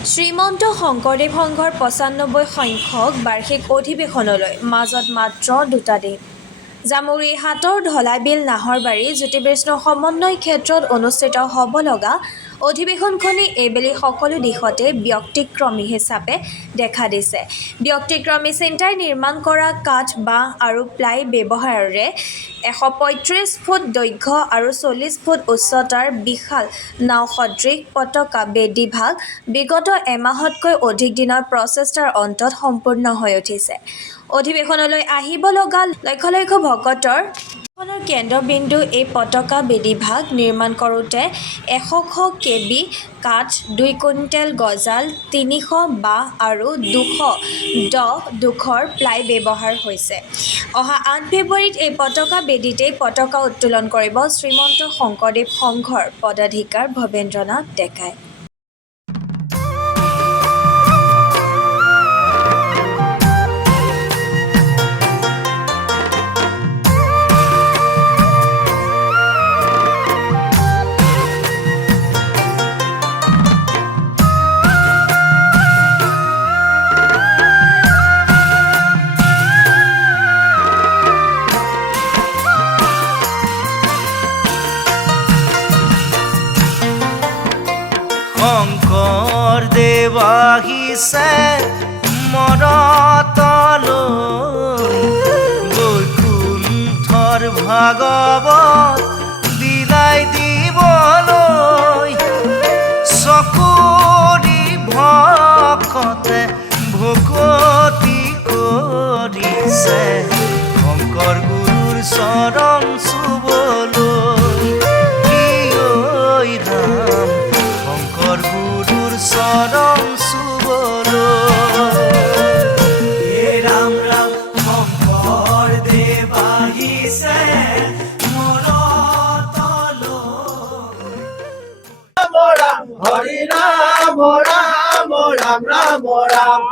শ্ৰীমন্ত শংকৰদেৱ সংঘৰ ৯৫ সংখ্যক বাৰ্ষিক অধিৱেশনলৈ মাজত মাত্ৰ ২টা দিন। জামুৰী হাটৰ ঢলাইবিল নাহৰবাৰী জ্যোতিবিষ্ণু সমন্বয় ক্ষেত্ৰত অনুষ্ঠিত হ'ব লগা অধিৱেশনখনি এইবেলি সকলো দিশতে ব্যতিক্ৰমী হিচাপে দেখা দিছে। ব্যতিক্ৰমী চিন্তাই নিৰ্মাণ কৰা কাঠ, বাঁহ আৰু প্লাই ব্যৱহাৰেৰে ১৩৫ ফুট দৈৰ্ঘ্য আৰু ৪০ ফুট উচ্চতাৰ বিশাল নাওসদৃশ পতাকা বেদীভাগ বিগত এমাহতকৈ অধিক দিনৰ প্ৰচেষ্টাৰ অন্তত সম্পূৰ্ণ হৈ উঠিছে। অধিৱেশনলৈ আহিব লগা লক্ষ লক্ষ ভকতৰ কেন্দ্ৰবিন্দু এই পতাকা বেদীভাগ নিৰ্মাণ কৰোঁতে ১০০ কেবি কাঠ, ২ কুইণ্টেল গজাল, ৩০০ বাঁহ আৰু ২১০ ডোখৰ প্লাই ব্যৱহাৰ হৈছে। অহা ৮ ফেব্ৰুৱাৰীত এই পতাকা বেদীতেই পতাকা উত্তোলন কৰিব শ্ৰীমন্ত শংকৰদেৱ সংঘৰ পদাধিকাৰ ভৱেন্দ্ৰনাথ ডেকাই। শংকৰদেৱ আহিছে মৰতলৈ, বৈকুণ্ঠৰ ভাগৱত বিলাই দিবলৈ। চকুৰি ভকতে ভকতি কৰিছে শংকৰ গুৰুৰ চৰণ চুবলৈ। চৰণ চুবলৈ ৰাম ৰাম শংকৰদেৱ আহিছে মৰতলৈ। হৰি ৰাম ৰাম ৰাম ৰাম ৰাম